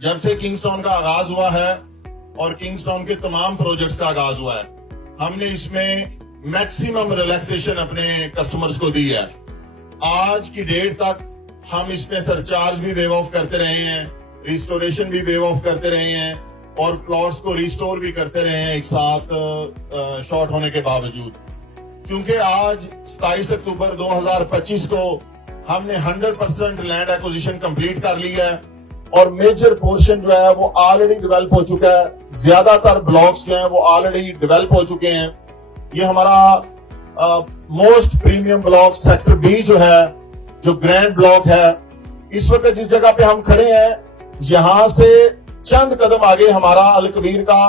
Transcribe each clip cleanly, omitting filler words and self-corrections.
جب سے کنگسٹون کا آغاز ہوا ہے اور کنگسٹون کے تمام پروجیکٹس کا آغاز ہوا ہے, ہم نے اس میں میکسیمم ریلیکسیشن اپنے کسٹمرز کو دی ہے. آج کی ڈیٹ تک ہم اس میں سرچارج بھی ویو آف کرتے رہے ہیں, ریسٹوریشن بھی ویو آف کرتے رہے ہیں, اور پلاٹس کو ریسٹور بھی کرتے رہے ہیں ایک ساتھ شارٹ ہونے کے باوجود. کیونکہ آج 27 اکتوبر 2025 کو ہم نے 100% لینڈ ایکوزیشن کمپلیٹ کر لی ہے, اور میجر پورشن جو ہے وہ آلریڈی ڈیولپ ہو چکا ہے. زیادہ تر بلاکس جو ہیں وہ آلریڈی ڈیولپ ہو چکے ہیں. یہ ہمارا most premium block sector B جو ہے, جو گرینڈ بلاک ہے, اس وقت جس جگہ پہ ہم کھڑے ہیں یہاں سے چند قدم آگے ہمارا الکبیر کا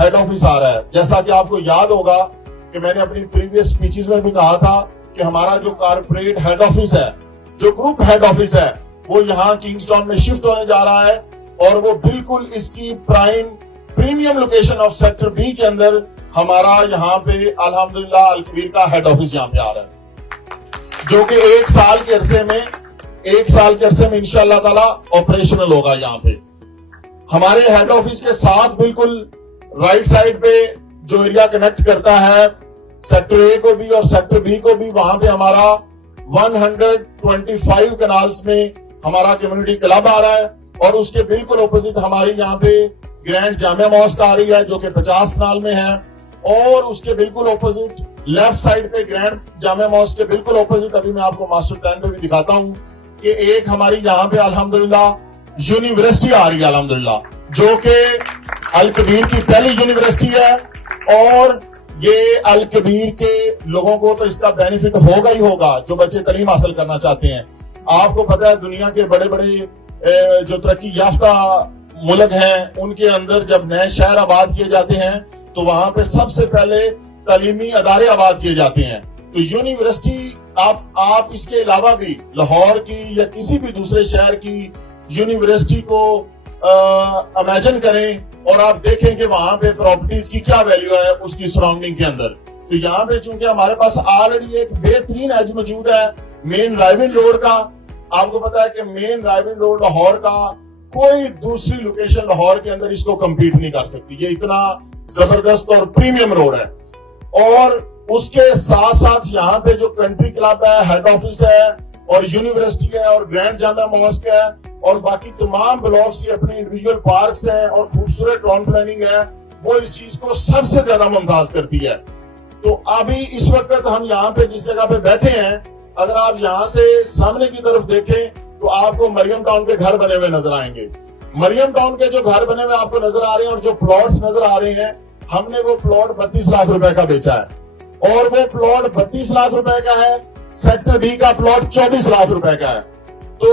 ہیڈ آفس آ رہا ہے. جیسا کہ آپ کو یاد ہوگا کہ میں نے اپنی پریویس سپیچز میں بھی کہا تھا کہ ہمارا جو کارپوریٹ ہیڈ آفس ہے, جو گروپ ہیڈ آفس ہے, وہ یہاں کنگسٹون میں شفٹ ہونے جا رہا ہے, اور وہ بالکل اس کی premium location of sector B کے اندر ہمارا یہاں پہ الحمدللہ الکبیر کا ہیڈ آفس یہاں پہ آ رہا ہے, جو کہ ایک سال کے عرصے میں انشاءاللہ تعالی آپریشنل ہوگا. یہاں پہ ہمارے ہیڈ آفس کے ساتھ بالکل رائٹ سائڈ پہ جو ایریا کنیکٹ کرتا ہے سیکٹر اے کو بھی اور سیکٹر بی کو بھی, وہاں پہ ہمارا 125 کنالز میں ہمارا کمیونٹی کلب آ رہا ہے, اور اس کے بالکل اپوزٹ ہماری یہاں پہ گرینڈ جامعہ ماسک آ رہی ہے جو کہ 50 کنال میں ہے, اور اس کے بالکل اپوزٹ لیفٹ سائڈ پہ گرینڈ جامعہ ماسک کے بالکل اپوزٹ ابھی میں آپ کو ماسٹر پلان پہ بھی دکھاتا ہوں کہ ایک ہماری یہاں پہ الحمدللہ یونیورسٹی آ رہی ہے الحمدللہ, جو کہ الکبیر کی پہلی یونیورسٹی ہے, اور یہ الکبیر کے لوگوں کو تو اس کا بینیفٹ ہوگا ہی ہوگا جو بچے تعلیم حاصل کرنا چاہتے ہیں. آپ کو پتا ہے دنیا کے بڑے بڑے جو ترقی یافتہ ملک ہیں ان کے اندر جب نئے شہر آباد کیے جاتے ہیں تو وہاں پہ سب سے پہلے تعلیمی ادارے آباد کیے جاتے ہیں. تو یونیورسٹی آپ اس کے علاوہ بھی لاہور کی یا کسی بھی دوسرے شہر کی یونیورسٹی کو امیجن کریں اور آپ دیکھیں کہ وہاں پہ پراپرٹیز کی کیا ویلیو ہے اس کی سراؤنڈنگ کے اندر. تو یہاں پہ چونکہ ہمارے پاس آلریڈی ایک بہترین ایج موجود ہے مین رائیون روڈ کا. آپ کو پتا ہے کہ مین رائیون روڈ لاہور کا کوئی دوسری لوکیشن لاہور کے اندر اس کو کمپیٹ نہیں کر سکتی. یہ اتنا زبردست اور پریمیم روڈ ہے, اور اس کے ساتھ ساتھ یہاں پہ جو کنٹری کلب ہے, ہیڈ آفس ہے, اور یونیورسٹی ہے, اور گرینڈ جامعہ ماسک ہے, اور باقی تمام بلاکس کی اپنی انڈیویجول پارکس ہیں, اور خوبصورت ٹاؤن پلاننگ ہے, وہ اس چیز کو سب سے زیادہ ممتاز کرتی ہے. تو ابھی اس وقت ہم یہاں پہ جس جگہ پہ بیٹھے ہیں, اگر آپ یہاں سے سامنے کی طرف دیکھیں تو آپ کو مریم ٹاؤن کے گھر بنے ہوئے نظر آئیں گے. مریم ٹاؤن کے جو گھر بنے ہوئے آپ کو نظر آ رہے ہیں اور جو پلاٹس نظر آ رہے ہیں, ہم نے وہ پلاٹ 32 لاکھ روپے کا بیچا ہے, اور وہ پلاٹ 32 لاکھ روپے کا ہے. سیکٹر بی کا پلاٹ 24 لاکھ روپے کا ہے. تو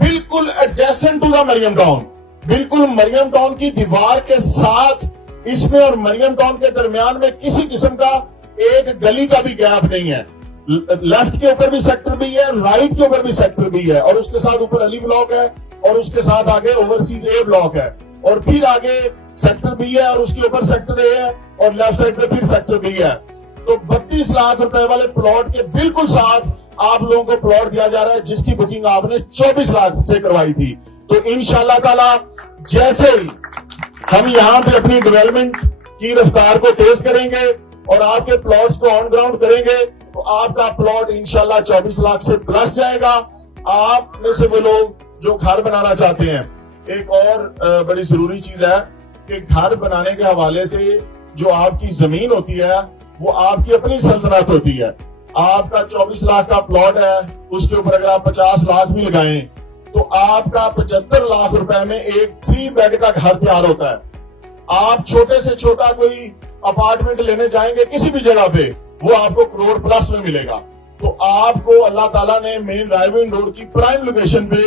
بالکل ایڈجسٹنٹ ٹو دا مریم ٹاؤن, بالکل مریم ٹاؤن کی دیوار کے ساتھ اس میں اور مریم ٹاؤن کے درمیان میں کسی قسم کا ایک گلی کا بھی گیپ نہیں ہے. لیفٹ کے اوپر بھی سیکٹر بی ہے, رائٹ کے اوپر بھی سیکٹر بی ہے, اور اس کے ساتھ اوپر علی بلاک ہے, اور اس کے ساتھ آگے اوورسیز اے بلاک ہے, اور پھر آگے سیکٹر بی ہے, اور اس کے اوپر سیکٹر اے ہے, اور لیفٹ سائڈ پہ پھر سیکٹر بی ہے. تو 32 لاکھ روپے والے پلاٹ کے بالکل ساتھ آپ لوگوں کو پلاٹ دیا جا رہا ہے جس کی بکنگ آپ نے 24 لاکھ سے کروائی تھی. تو انشاءاللہ تعالی جیسے ہی ہم یہاں پہ اپنی ڈیولپمنٹ کی رفتار کو تیز کریں گے اور آپ کے پلاٹس کو آن گراؤنڈ کریں گے تو آپ کا پلاٹ انشاءاللہ 24 لاکھ سے پلس جائے گا. آپ میں سے وہ لوگ جو گھر بنانا چاہتے ہیں, ایک اور بڑی ضروری چیز ہے کہ گھر بنانے کے حوالے سے جو آپ کی زمین ہوتی ہے وہ آپ کی اپنی سلطنت ہوتی ہے. آپ کا 24 لاکھ کا پلاٹ ہے, اس کے اوپر اگر آپ 50 لاکھ بھی لگائیں تو آپ کا 75 لاکھ روپے میں ایک 3 بیڈ کا گھر تیار ہوتا ہے. آپ چھوٹے سے چھوٹا کوئی اپارٹمنٹ لینے جائیں گے کسی بھی جگہ پہ, وہ آپ کو کروڑ پلس میں ملے گا. تو آپ کو اللہ تعالیٰ نے مین رائیون روڈ کی پرائم لوکیشن پہ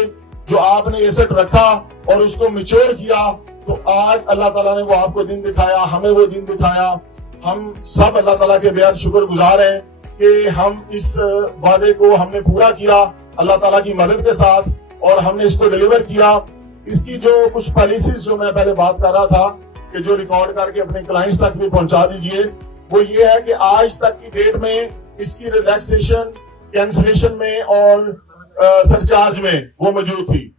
جو آپ نے ایسٹ رکھا اور اس کو میچور کیا, تو آج اللہ تعالیٰ نے وہ آپ کو دن دکھایا, ہمیں وہ دن دکھایا. ہم سب اللہ تعالیٰ کے بے حد شکر گزار ہیں کہ ہم اس وعدے کو ہم نے پورا کیا اللہ تعالیٰ کی مدد کے ساتھ, اور ہم نے اس کو ڈیلیور کیا. اس کی جو کچھ پالیسیز جو میں پہلے بات کر رہا تھا کہ جو ریکارڈ کر کے اپنے کلائنٹس تک بھی پہنچا دیجئے, وہ یہ ہے کہ آج تک کی ڈیٹ میں اس کی ریلیکسیشن, کینسلیشن میں اور سرچارج میں وہ موجود تھی.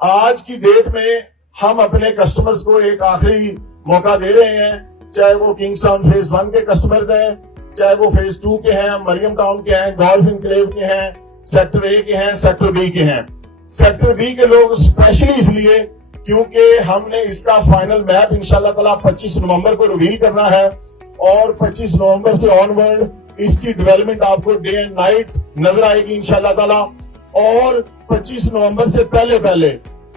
آج کی ڈیٹ میں ہم اپنے کسٹمرز کو ایک آخری موقع دے رہے ہیں, چاہے وہ کنگز ٹاؤن فیز 1 کے کسٹمرز ہیں, چاہے وہ فیز 2 کے ہیں, مریم ٹاؤن کے ہیں, گولف انکلیو کے ہیں, سیکٹر اے کے ہیں, سیکٹر بی کے ہیں. سیکٹر بی کے لوگ اسپیشلی اس لیے کیونکہ ہم نے اس کا فائنل میپ انشاءاللہ تعالیٰ 25 نومبر کو ریویل کرنا ہے, اور 25 نومبر سے آن ورڈ اس کی ڈیولپمنٹ آپ کو ڈے اینڈ نائٹ نظر آئے گی انشاءاللہ تعالیٰ. اور 25 نومبر سے پہلے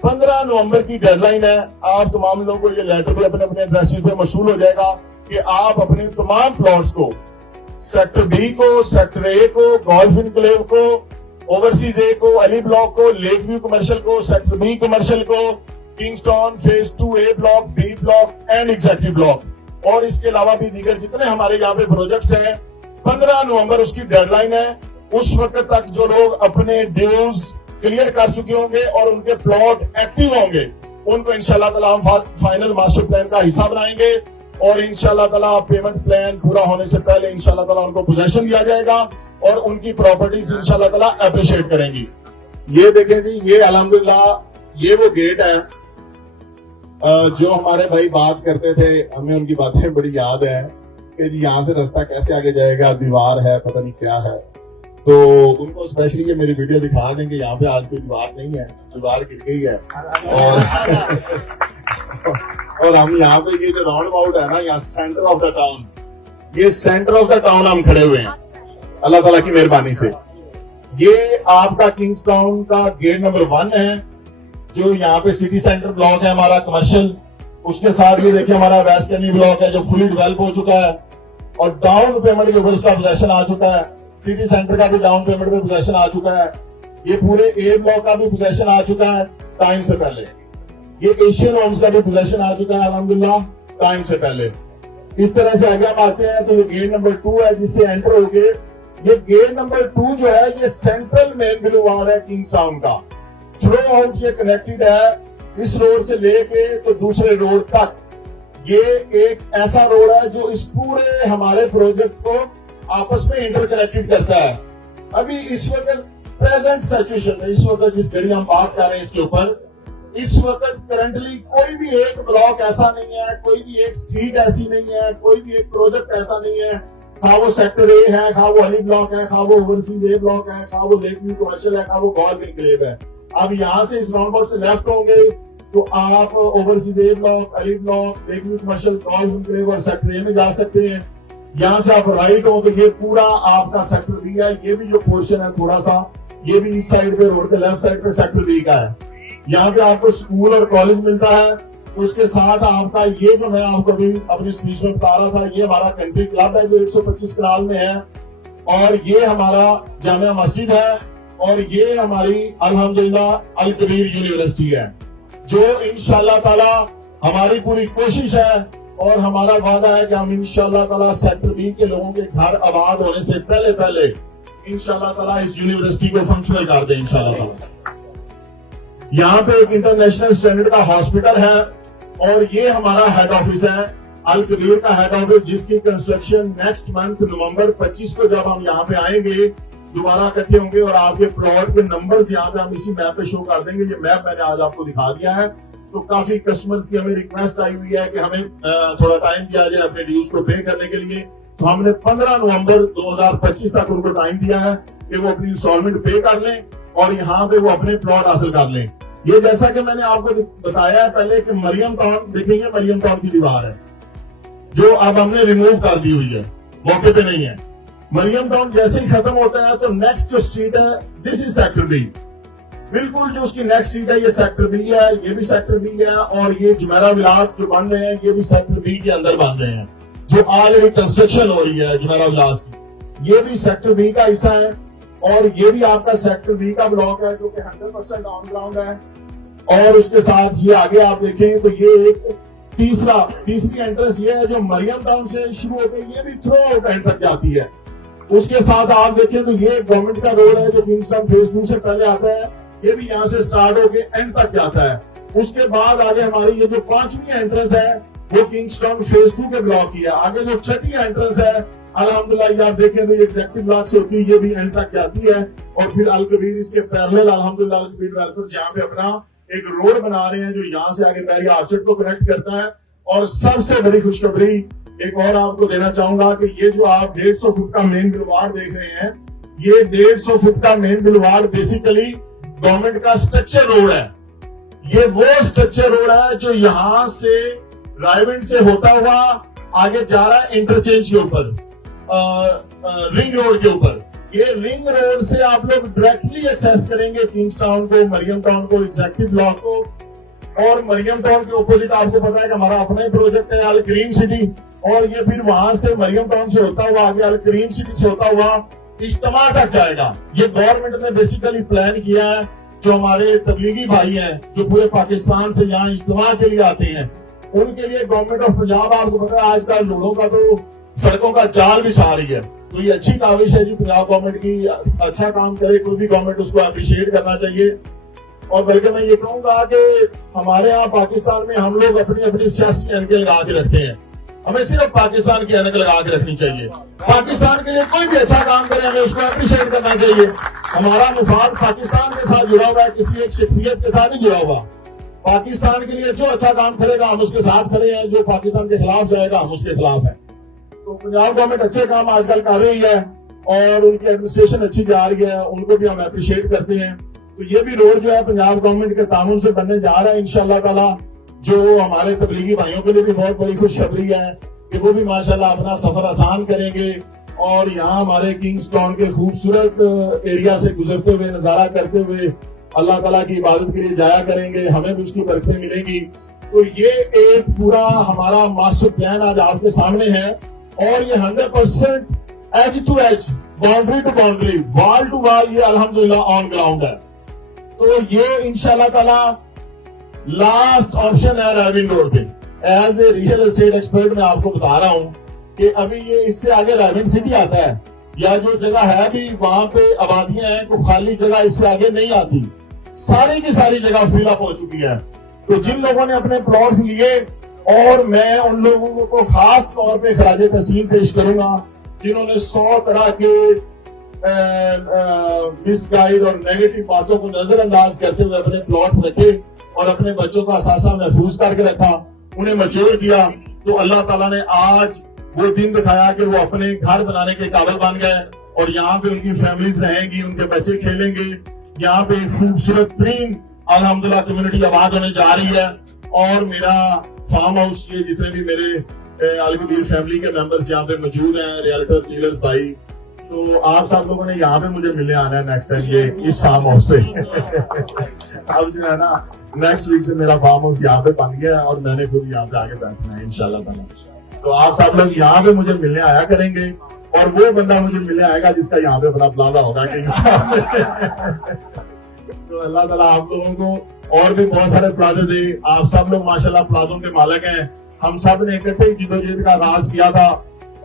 15 نومبر کی ڈیڈ لائن ہے. آپ تمام لوگوں کو یہ لیٹر بھی اپنے اپنے ایڈریس پہ موصول ہو جائے گا کہ آپ اپنے تمام پلاٹس کو, سیکٹر بی کو, سیکٹر اے کو, گولف انکلیو کو, اوورسیز اے کو, علی بلاک کو, لیک ویو کمرشل کو, سیکٹر بی کمرشل کو, Kings Town phase 2 A block, B block and executive block, اور اس کے علاوہ بھی دیگر جتنے ہمارے یہاں پہ پروجیکٹس ہیں. 15 نومبر اس کی ڈیڈ لائن ہے. اس وقت تک جو لوگ اپنے ڈیوز کلیئر کر چکے ہوں گے اور ان کے پلاٹ ایکٹیو ہوں گے, ان کو انشاءاللہ تعالیٰ ہم فائنل ماسٹر پلان کا حصہ بنائیں گے, اور انشاءاللہ تعالیٰ پیمنٹ پلان پورا ہونے سے پہلے انشاءاللہ تعالیٰ ان کو پوزیشن دیا جائے گا, اور ان کی پراپرٹیز انشاءاللہ تعالیٰ اپریشیٹ کریں گی. یہ دیکھیں جی, یہ الحمدللہ یہ وہ گیٹ ہے جو ہمارے بھائی بات کرتے تھے, ہمیں ان کی باتیں بڑی یاد ہے کہ جی یہاں سے راستہ کیسے آگے جائے گا, دیوار ہے, پتہ نہیں کیا ہے. تو ان کو اسپیشلی یہ میری ویڈیو دکھا دیں گے, یہاں پہ آج کوئی دیوار نہیں ہے, دیوار گر گئی ہے, اور ہم یہاں پہ یہ جو راؤنڈ اباؤٹ ہے نا, یہاں سینٹر آف دا ٹاؤن, یہ سینٹر آف دا ٹاؤن ہم کھڑے ہوئے ہیں اللہ تعالیٰ کی مہربانی سے. یہ آپ کا کنگز ٹاؤن کا گیٹ نمبر 1 ہے, جو یہاں پہ سٹی سینٹر بلاک ہے ہمارا کمرشل. اس کے ساتھ یہ دیکھیں ہمارا ویسٹ کینی بلاک ہے جو فلی ڈیولپ ہو چکا ہے, اور ڈاؤن پیمنٹ کے اوپر اس کا پوزیشن آ چکا ہے. سٹی سینٹر کا بھی ڈاؤن پیمنٹ پہ پوزیشن آ چکا ہے. یہ پورے اے بلاک کا بھی پوزیشن آ چکا ہے ٹائم سے پہلے. یہ ایشین ہومز کا بھی پوزیشن آ چکا ہے الحمدللہ ٹائم سے پہلے. اس طرح سے آگے ہم آتے ہیں تو یہ گیٹ نمبر 2 ہے جس سے انٹر ہو گئے. یہ گیٹ نمبر 2 جو ہے یہ سینٹرل مین بلوار ہے کنگز ٹاؤن کا. تھرو آؤٹ یہ کنیکٹڈ ہے اس روڈ سے لے کے تو دوسرے روڈ تک. یہ ایک ایسا روڈ ہے جو اس پورے ہمارے پروجیکٹ کو آپس میں انٹر کنیکٹڈ کرتا ہے. ابھی اس وقت پریزنٹ سچویشن میں, اس وقت جس گھڑی ہم بات کر رہے ہیں اس کے اوپر, اس وقت کرنٹلی کوئی بھی ایک بلاک ایسا نہیں ہے, کوئی بھی ایک اسٹریٹ ایسی نہیں ہے, کوئی بھی ایک پروجیکٹ ایسا نہیں ہے, خواہ وہ سیکٹر اے ہے, خواہ وہ علی بلاک ہے, خواہ وہ اوورسیز اے بلاک ہے, خواہ وہ لیک ویو کمرشل ہے, خواہ وہ گولف انکلیو ہے. اب یہاں سے اس راؤنڈ اباؤٹ سے لیفٹ ہوں گے تو آپ overseas A block, Ali block, lake view commercial, golf enclave اور سیکٹر اے میں جا سکتے ہیں. یہاں سے آپ رائٹ ہو تو یہ پورا آپ کا سیکٹر بی ہے. یہ بھی جو پورشن ہے تھوڑا سا یہ بھی اس سائڈ پہ روڈ کے لیفٹ سائڈ پہ سیکٹر بی کا ہے. یہاں پہ آپ کو اسکول اور کالج ملتا ہے. اس کے ساتھ آپ کا یہ جو میں آپ کو بھی اپنی اسپیچ میں بتا رہا تھا, یہ ہمارا کنٹری کلب ہے جو 125 کنال میں ہے, اور یہ ہمارا جامعہ مسجد ہے, اور یہ ہماری الحمدللہ الکبیر یونیورسٹی ہے, جو انشاءاللہ تعالی ہماری پوری کوشش ہے اور ہمارا وعدہ ہے کہ ہم انشاءاللہ تعالی سیکٹر بی کے لوگوں کے گھر آباد ہونے سے پہلے انشاءاللہ تعالی اس یونیورسٹی کو فنکشنل کر دیں انشاءاللہ تعالی. یہاں پہ ایک انٹرنیشنل اسٹینڈرڈ کا ہاسپٹل ہے, اور یہ ہمارا ہیڈ آفس ہے الکبیر کا ہیڈ آفس, جس کی کنسٹرکشن نیکسٹ منتھ نومبر 25 کو جب ہم یہاں پہ آئیں گے دوبارہ اکٹھے ہوں گے, اور آپ کے پلاٹ کے نمبرز یہاں پہ ہم اسی میپ پہ شو کر دیں گے. یہ میپ میں نے آج آپ کو دکھا دیا ہے. تو کافی کسٹمرز کی ہمیں ریکویسٹ آئی ہوئی ہے کہ ہمیں تھوڑا ٹائم دیا جائے اپنے ڈیوز کو پے کرنے کے لیے. تو ہم نے 15 نومبر 2025 تک ان کو ٹائم دیا ہے کہ وہ اپنی انسٹالمنٹ پے کر لیں اور یہاں پہ وہ اپنے پلاٹ حاصل کر لیں. یہ جیسا کہ میں نے آپ کو بتایا ہے پہلے کہ مریم ٹاؤن دیکھیں گے, مریم ٹاؤن کی دیوار ہے جو اب ہم نے ریموو کر دی ہوئی ہے, موقع پہ نہیں ہے. مریم ٹاؤن جیسے ہی ختم ہوتا ہے تو نیکسٹ جو اسٹریٹ ہے دس از سیکٹر بی. بالکل جو اس کی نیکسٹ اسٹریٹ ہے یہ سیکٹر بی ہے, یہ بھی سیکٹر بی ہے, اور یہ جمیرہ ولاس جو بن رہے ہیں یہ بھی سیکٹر بی کے اندر بن رہے ہیں, جو آلریڈی کنسٹرکشن ہو رہی ہے جمیرہ ولاس کی, یہ بھی سیکٹر بی کا حصہ ہے. اور یہ بھی آپ کا سیکٹر بی کا بلاک ہے جو کہ 100% آن گراؤنڈ ہے. اور اس کے ساتھ یہ آگے آپ دیکھیں تو یہ ایک تیسری انٹرنس یہ ہے جو مریم ٹاؤن سے شروع ہو کے یہ بھی تھرو آؤٹ اینڈ تک جاتی ہے. اس کے ساتھ آپ دیکھیں تو یہ گورنمنٹ کا روڈ ہے جو کنگز ٹاؤن فیز 2 سے پہلے آتا ہے, یہ بھی یہاں سے سٹارٹ ہو کے اینڈ تک جاتا ہے. اس کے بعد آگے ہماری یہ جو 5ویں انٹرنس ہے وہ کنگز ٹاؤن فیز 2 کے بلاک کی ہے. آگے جو 6ٹھی انٹرنس ہے الحمدللہ یہ آپ دیکھیں تو یہ ایگزیکٹو بلاک سے ہوتی ہے, یہ بھی اینڈ تک جاتی ہے. اور پھر الکبیر اس کے پیرلل الحمدللہ الکبیر ڈیولپرز یہاں پہ اپنا ایک روڈ بنا رہے ہیں جو یہاں سے آگے بحریہ آرچڈ کو کنیکٹ کرتا ہے. اور سب سے بڑی خوشخبری ایک اور آپ کو دینا چاہوں گا کہ یہ جو آپ 150 فٹ کا مین بلوارڈ دیکھ رہے ہیں, یہ 150 فٹ کا مین بلوارڈ بیسیکلی گورنمنٹ کا اسٹرکچر روڈ ہے. یہ وہ اسٹرکچر روڈ ہے جو یہاں سے رائیونڈ سے ہوتا ہوا آگے جا رہا ہے انٹرچینج کے اوپر, رنگ روڈ کے اوپر. یہ رنگ روڈ سے آپ لوگ ڈائریکٹلی ایکسیس کریں گے کنگز ٹاؤن کو, مریم ٹاؤن کو, ایگزیکٹو بلاک کو. اور مریم ٹاؤن کے اپوزٹ آپ کو پتا ہے کہ ہمارا اپنا ہی پروجیکٹ ہے الکریم سٹی, اور یہ پھر وہاں سے مریم ٹاؤن سے ہوتا ہوا آگے الکریم سٹی سے ہوتا ہوا اجتماع تک جائے گا. یہ گورنمنٹ نے بیسیکلی پلان کیا ہے. جو ہمارے تبلیغی بھائی ہیں جو پورے پاکستان سے یہاں اجتماع کے لیے آتے ہیں, ان کے لیے گورنمنٹ آف پنجاب آپ کو پتا ہے آج کل روڈوں کا تو سڑکوں کا جال بچھا رہی ہے. تو یہ اچھی کاوش ہے جی پنجاب گورنمنٹ کی, اچھا کام کرے کوئی بھی گورنمنٹ اس کو اپریشیٹ کرنا چاہیے. اور بلکہ میں یہ کہوں گا کہ ہمارے یہاں پاکستان میں ہم لوگ اپنی اپنی سیاسی اینکیں لگا کے رکھتے ہیں. ہمیں صرف پاکستان کی اینک لگا کے رکھنی چاہیے. پاکستان کے لیے کوئی بھی اچھا کام کرے ہمیں اس کو اپریشیٹ کرنا چاہیے. ہمارا مفاد پاکستان کے ساتھ جڑا ہوا ہے, کسی ایک شخصیت کے ساتھ نہیں جڑا ہوا. پاکستان کے لیے جو اچھا کام کرے گا ہم اس کے ساتھ کھڑے ہیں, جو پاکستان کے خلاف جائے گا ہم اس کے خلاف ہیں. تو پنجاب گورنمنٹ اچھے کام آج کل کر رہی ہے اور ان کی ایڈمنسٹریشن اچھی جا رہی ہے, ان کو بھی ہم اپریشیٹ کرتے ہیں. تو یہ بھی روڈ جو ہے پنجاب گورنمنٹ کے تعاون سے بننے جا رہا ہے انشاءاللہ تعالی, جو ہمارے تبلیغی بھائیوں کے لیے بھی بہت بڑی خوشخبری ہے کہ وہ بھی ماشاءاللہ اپنا سفر آسان کریں گے اور یہاں ہمارے کنگز ٹاؤن کے خوبصورت ایریا سے گزرتے ہوئے نظارہ کرتے ہوئے اللہ تعالیٰ کی عبادت کے لیے جایا کریں گے, ہمیں بھی اس کی برکتیں ملیں گی. تو یہ ایک پورا ہمارا ماسٹر پلان آج آپ کے سامنے ہے اور یہ 100% edge to edge, boundary to boundary, wall to wall یہ الحمدللہ آن گراؤنڈ ہے. تو یہ انشاءاللہ تعالی لاسٹ آپشن ہے رائیونڈ روڈ پہ. As a real estate expert میں آپ کو بتا رہا ہوں کہ ابھی یہ اس سے آگے رائیونڈ سٹی آتا ہے یا جو جگہ ہے بھی وہاں پہ آبادیاں ہیں, کوئی خالی جگہ اس سے آگے نہیں آتی. ساری کی ساری جگہ فل اپ ہو چکی ہے. تو جن لوگوں نے اپنے پلاٹس لیے, اور میں ان لوگوں کو خاص طور پہ خراج تحسین پیش کروں گا جنہوں نے 100 طرح کے مس گائیڈ اور نیگیٹو باتوں کو نظر انداز کرتے ہوئے اپنے پلاٹس رکھے اور اپنے بچوں کا اثاثہ محفوظ کر کے رکھا, انہیں میچور کیا. تو اللہ تعالیٰ نے آج وہ دن دکھایا کہ وہ اپنے گھر بنانے کے قابل بن گئے اور یہاں پہ ان کی فیملیز رہیں گی, ان کے بچے کھیلیں گے. یہاں پہ خوبصورت ترین الحمدللہ کمیونٹی آباد ہونے جا رہی ہے. اور میرا فارم ہاؤس, یہ جتنے بھی میرے الکبیر فیملی کے ممبرز یہاں پہ موجود ہیں, ریئلٹر ڈیلرز بھائی, تو آپ سب لوگوں نے یہاں پہ مجھے ملنے آنا ہے نیکسٹ ٹائم یہ اس فارم ہاؤس پہ. اب جو ہے نا نیکسٹ ویک سے میرا فارم ہاؤس یہاں پہ بن گیا ہے اور میں نے خود یہاں پہ آگے بیٹھنا ہے انشاءاللہ تعالیٰ. تو آپ سب لوگ یہاں پہ مجھے ملنے آیا کریں گے اور وہ بندہ مجھے ملنے آئے گا جس کا یہاں پہ اپنا پلازا ہوگا. تو اللہ تعالیٰ آپ لوگوں کو اور بھی بہت سارے پلازے دے. آپ سب لوگ ماشاءاللہ پلازوں کے مالک ہیں. ہم سب نے اکٹھے جدوجہد کا آغاز کیا تھا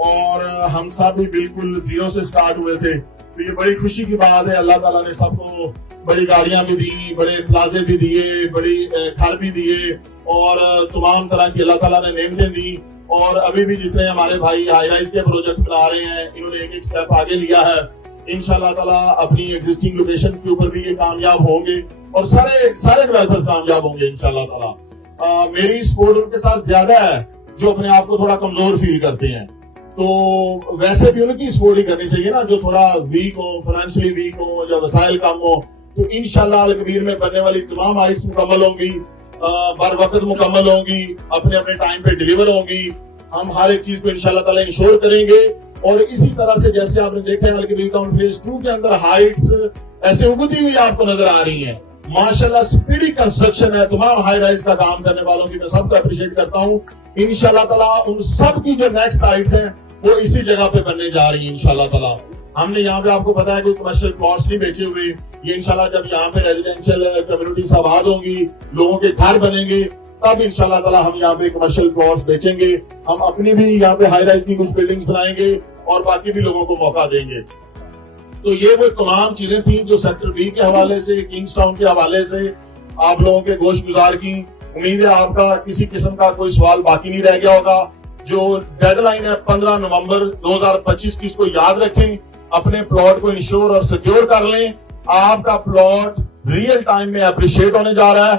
اور ہم سب بھی بالکل زیرو سے سٹارٹ ہوئے تھے. تو یہ بڑی خوشی کی بات ہے, اللہ تعالیٰ نے سب کو بڑی گاڑیاں بھی دی, بڑے پلازے بھی دیے, بڑی گھر بھی دیے اور تمام طرح کی اللہ تعالیٰ نے نعمتیں دی. اور ابھی بھی جتنے ہمارے بھائی ہائی رائز کے پروجیکٹ بنا رہے ہیں, انہوں نے ایک ایک سٹیپ آگے لیا ہے. انشاءاللہ تعالیٰ اپنی ایگزسٹنگ لوکیشنز کے اوپر بھی یہ کامیاب ہوں گے اور سارے ڈیولپرز کامیاب ہوں گے انشاءاللہ تعالیٰ. میری سپورٹ ان کے ساتھ زیادہ ہے جو اپنے آپ کو تھوڑا کمزور فیل کرتے ہیں. تو ویسے بھی ان کی سپورٹ ہی کرنی چاہیے نا, جو تھوڑا ویک ہو, فائنینشلی ویک ہو یا وسائل کم ہو. تو انشاءاللہ الکبیر میں بننے والی تمام آئٹس مکمل ہوں گی, بر وقت مکمل ہوں گی, اپنے اپنے ٹائم پہ ڈیلیور ہوں گی. ہم ہر ایک چیز کو انشاءاللہ تعالیٰ انشور کریں گے. اور اسی طرح سے جیسے آپ نے دیکھا ہے الکبیر ٹاؤن فیز 2 کے اندر ہائٹس ایسے اگتی ہوئی آپ کو نظر آ رہی ہیں. ماشاءاللہ سپیڈی کنسٹرکشن ہے. تمام ہائی رائز کا کام کرنے والوں کی میں سب کو اپریشیٹ کرتا ہوں. انشاءاللہ تعالیٰ ان سب کی جو نیکسٹ ہائٹس ہیں وہ اسی جگہ پہ بننے جا رہی ہیں انشاءاللہ تعالیٰ. ہم نے یہاں پہ آپ کو پتا ہے کوئی کمرشل پلاٹس نہیں بیچے ہوئے. یہ انشاءاللہ جب یہاں پہ ریزیڈینشیل کمیونٹیز آباد ہوں گی, لوگوں کے گھر بنیں گے, تب انشاءاللہ تعالیٰ ہم یہاں پہ کمرشل پلاٹس بیچیں گے. ہم اپنی بھی یہاں پہ ہائی رائز کی کچھ بلڈنگز بنائیں گے اور باقی بھی لوگوں کو موقع دیں گے. تو یہ وہ تمام چیزیں تھیں جو سیکٹر بی کے حوالے سے, کنگز ٹاؤن کے حوالے سے آپ لوگوں کے گوشت گزار کی. امید ہے آپ کا کسی قسم کا کوئی سوال باقی نہیں رہ گیا ہوگا. جو ڈیڈ لائن ہے 15 نومبر 2025 کی, اس کو یاد رکھیں. اپنے پلاٹ کو انشور اور سیکیور کر لیں. آپ کا پلاٹ ریئل ٹائم میں اپریشیٹ ہونے جا رہا ہے.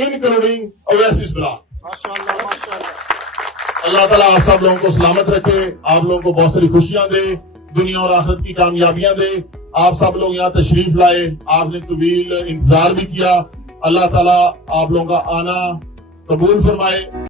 including Oasis Block. ماشاءاللہ ماشاءاللہ. اللہ تعالیٰ آپ سب لوگوں کو سلامت رکھے, آپ لوگوں کو بہت ساری خوشیاں دے, دنیا اور آخرت کی کامیابیاں دے. آپ سب لوگ یہاں تشریف لائے, آپ نے طویل انتظار بھی کیا. اللہ تعالیٰ آپ لوگوں کا آنا قبول فرمائے.